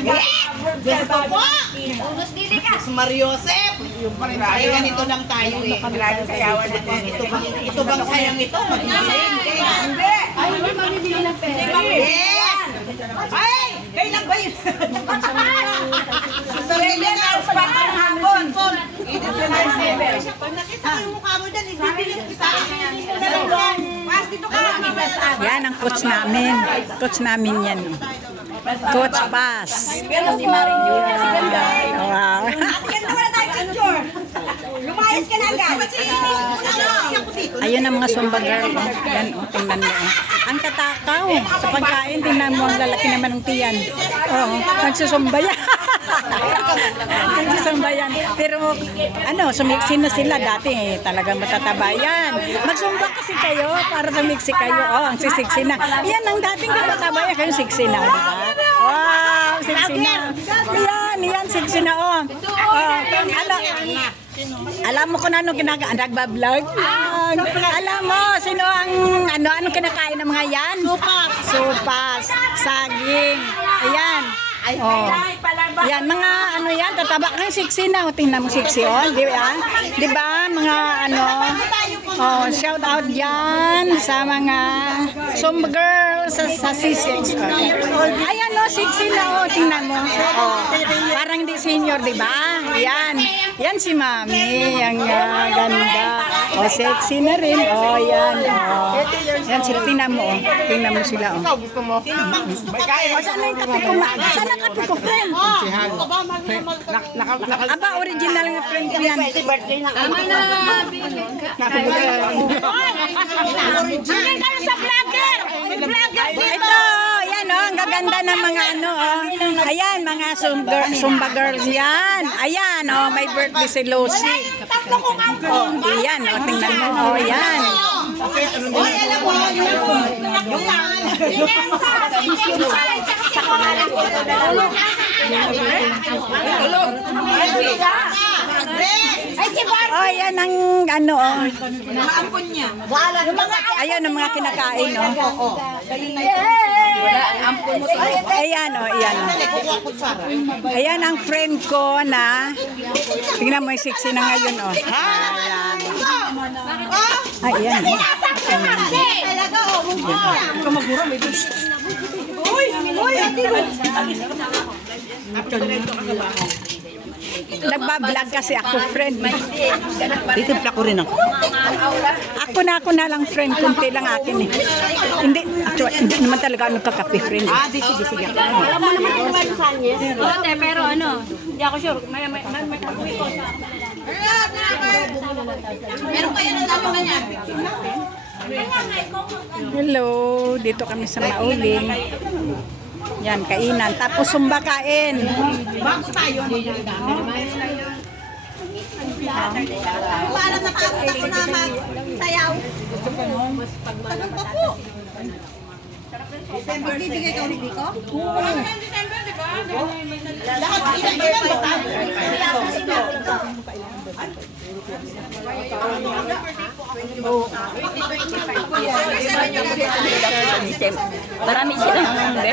Gusto po. Mariosep. Ay, ganito lang tayo eh. Ito bang sayang ito? Hindi. Ay, hindi mamibili ng pera. Ay, kailan ba yun? Australia na sa batang hapon. Pag nakita ko yung mukha mo dyan, ibibili kita. Mas dito ka. Yan ang coach namin. Coach namin yan. Coach Paz. Pero si Maring Junior, si ganda. Wow. Ganda wala tayo picture. Lumayas ka na agad. Ayun ang mga Zumba girl. Yan, tingnan mo. Ang katakaw sa pagkain. Tingnan mo, ang lalaki naman ng tiyan. Oo, nagsusumba yan. Nagsusumba yan. Pero, sumiksi na sila dati. Talagang matataba yan. Magsumba kasi kayo para sumiksi kayo. Ang sisiksi na. Yan, ang dating matataba yan. Kayo siksi na, di ba? Wow, siksi na. Yan, siksi na. Alam mo kung ano nagbablog? Alam mo, sino ang anong kinakain ng mga yan? Supas, saging. Ayan. Yan, mga yan, tataba kang siksi na. Tingnan mo siksi, di ba? Di ba, mga shout out dyan sa mga Zumba girls sa C6. Ayan, siksi na, tingnan mo. Parang di senior, di ba? Yan si Mami, ang ganda. Sexy na rin. Yan. Yan sila, tingnan mo. Tingnan mo sila. Saan yung kape ko? Saan ang kape ko, friend? Aba, original nga friend ko yan. Tama na. Original ka sa vlogger. Ito, yan ang gaganda ng mga Ayan, mga Zumba girls yan. Ayan, may birthday si Lucy. Yan, tingnan mo. Yan. Yan ang Maampon niya. Ayan ang mga kinakain, Ayan, ayan. Ayan ang friend ko na, tingnan mo yung sexy na ngayon, Ayan. Nagbablog kasi ako, friend. Titimpla ko rin ako. Ako na lang, friend. Kunti lang akin eh. Hindi, actually, hindi naman talaga nagkakape, friend. Sige. Alam mo naman yung website niya. Pero hindi ako sure. May pag-uwi ko sa Meron kayo ng dalawa na niya. Hello, dito kami sa Mauling. Yan, kainan. Tapos Zumba kain. Bago tayo. Para nakaabot ako na magsayaw. Tagal pa po. December, bibigay ka ulit ko? Oo. December, di ba? Lahat ilan ba tayo? Marami silang